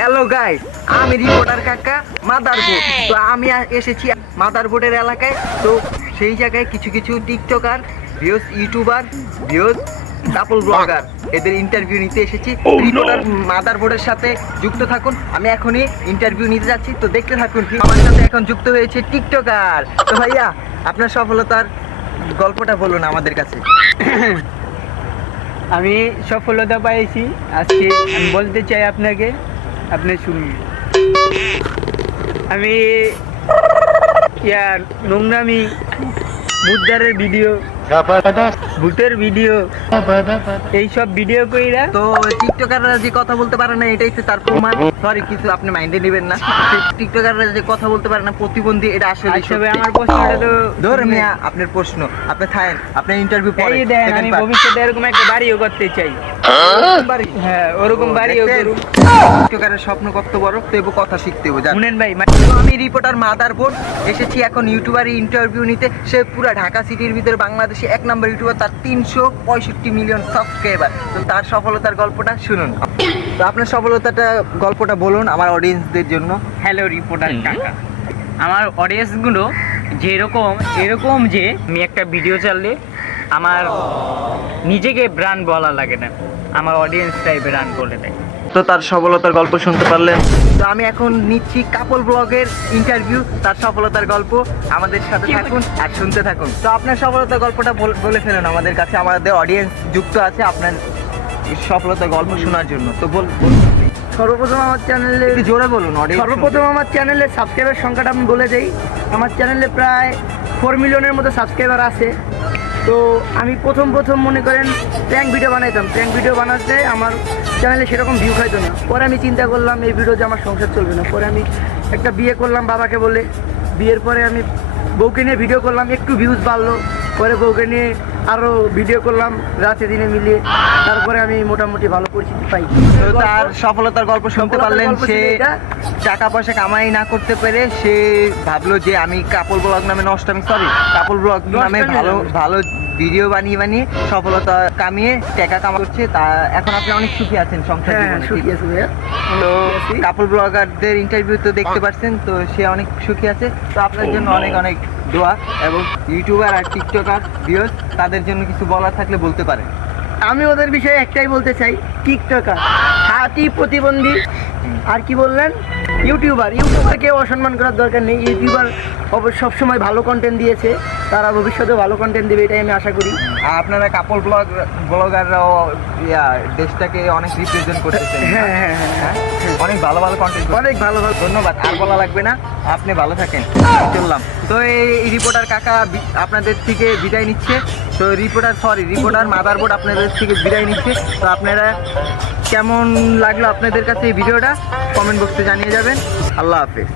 Hello guys, আমি reporter কাকা motherboard. তো আমি এসেছি মাদারবোর্ডের এলাকায়। তো সেই জায়গায় কিছু কিছু টিকটকার, ভিউজ, ইউটিউবার, ভিউজ, কাপল ব্লগার এদের ইন্টারভিউ নিতে এসেছি। রিপোর্টার মাদারবোর্ডের সাথে যুক্ত থাকুন। আমি এখনই ইন্টারভিউ নিতে যাচ্ছি, তো দেখতে থাকুন। আমার সাথে এখন যুক্ত হয়েছে টিকটকার। তো ভাইয়া, আপনার সফলতার গল্পটা বলুন আমাদের কাছে। আমি সফলতা পাইছি আজকে। আমি বলতে চাই আপনাকে, আপনি শুনুন। আমি নোংরামি, মুদ্রারের ভিডিও, ভূতের ভিডিও, এইসব ভিডিও কইরা। তো টিকটকাররা যে কথা বলতে পারে না, এটাই তো তার প্রমাণ। সরি, কিছু আপনি মাইন্ডে নেবেন না। টিকটকাররা যে কথা বলতে পারে না, প্রতিবন্ধী, এটা আসলে আসলে আমার প্রশ্নটা তো ধরে মিয়া, আপনার প্রশ্ন আপনি থাকেন, আপনার ইন্টারভিউ পরে এই দেন। আমি ভবিষ্যতে এরকম একটা বাড়িও করতে চাই। হ্যাঁ, ওরকম বাড়িও করুন। টিকটকারের স্বপ্ন কত বড়, তো এবার কথা শিখতে হবে। শুনেন ভাই, তো আমি রিপোর্টার মাদারবোর্ড এসেছি এখন ইউটিউবারের ইন্টারভিউ নিতে। সে পুরো ঢাকা সিটির ভিতরে বাংলাদেশে 1 নম্বর ইউটিউবার, তার 365 মিলিয়ন সাবস্ক্রাইবার। তো তার সফলতার গল্পটা শুনুন। তো আপনার সফলতাটা গল্পটা বলুন আমার অডিয়েন্সদের জন্য। হ্যালো রিপোর্টার কাকা, আমার অডিয়েন্সগুলো এরকম যে আমি একটা ভিডিও চাললে আমার নিজেকে ব্র্যান্ড বলা লাগে না, আমার অডিয়েন্সটাই ব্র্যান্ড বলে দেয়। তো তার সফলতার গল্প শুনতে পারলেন। তো আমি এখন নিচ্ছি কাপল ব্লগের ইন্টারভিউ, তার সফলতার গল্প। আমাদের সাথে থাকুন আর শুনতে থাকুন। তো আপনার সফলতার গল্পটা বলে ফেলুন আমাদের কাছে। আমাদের অডিয়েন্স যুক্ত আছে আপনার সফলতার গল্প শোনার জন্য। তো বলুন। সর্বপ্রথম আমার চ্যানেলে একটু জোরে বলুন। সর্বপ্রথম আমার চ্যানেলের সাবস্ক্রাইবার সংখ্যাটা আমি বলে দেই। আমার চ্যানেলে প্রায় 4 মিলিয়নের মতো সাবস্ক্রাইবার আছে। তো আমি প্রথম মনে করেন প্র্যাঙ্ক ভিডিও বানাইতাম। প্র্যাঙ্ক ভিডিও বানাতে আমার চ্যানেলে সেরকম ভিউ খাইতো না। পরে আমি চিন্তা করলাম এই ভিডিওতে আমার সংসার চলবে না। পরে আমি একটা বিয়ে করলাম বাবাকে বলে। বিয়ের পরে আমি বউকে নিয়ে ভিডিও করলাম, একটু ভিউজ বাড়লো। পরে বউকে নিয়ে আরও ভিডিও করলাম রাতে দিনে মিলিয়ে। তারপরে আমি মোটামুটি ভালো পরিচিতি পাই। তো তার সফলতার গল্প শুনতে পারলেন। সে টাকা পয়সা কামাই না করতে পেরে সে ভাবলো যে আমি কাপল ব্লগ নামে কাপল ব্লগ নামে ভালো ভিডিও বানিয়ে সফলতা কামিয়ে টাকা কামা করছে। তা এখন আপনি অনেক সুখী আছেন সংসার জীবনে। সুখী আছি ভাইয়া। তো কাপল ব্লগারদের ইন্টারভিউ তো দেখতে পাচ্ছেন, তো সে অনেক সুখী আছে। তো আপনার জন্য অনেক অনেক দোয়া। এবং ইউটিউবার আর টিকটকার ভিউয়ার্স, তাদের জন্য কিছু বলার থাকলে বলতে পারেন। আমি ওদের বিষয়ে একটাই বলতে চাই, টিকটকার হাতি প্রতিবন্ধী আর কি বললেন ইউটিউবারকে অসম্মান করার দরকার নেই। ইউটিউবার সবসময় ভালো কন্টেন্ট দিয়েছে, তারা ভবিষ্যতে ভালো কন্টেন্ট দেবে, এটাই আমি আশা করি। আর আপনারা কাপল ব্লগাররাও দেশটাকে অনেক রিপ্রেজেন্ট করতেছেন। হ্যাঁ, অনেক ভালো কন্টেন্ট, অনেক ভালো। ধন্যবাদ। আর বলা লাগবে না, আপনি ভালো থাকেন। চললাম। তো এই রিপোর্টার কাকা আপনাদের থেকে বিদায় নিচ্ছে। তো রিপোর্টার মাদারবোর্ড আপনাদের থেকে বিদায় নিচ্ছে। তো আপনারা কেমন লাগলো আপনাদের কাছে এই ভিডিওটা কমেন্ট বক্সে জানিয়ে যাবেন। আল্লাহ হাফেজ।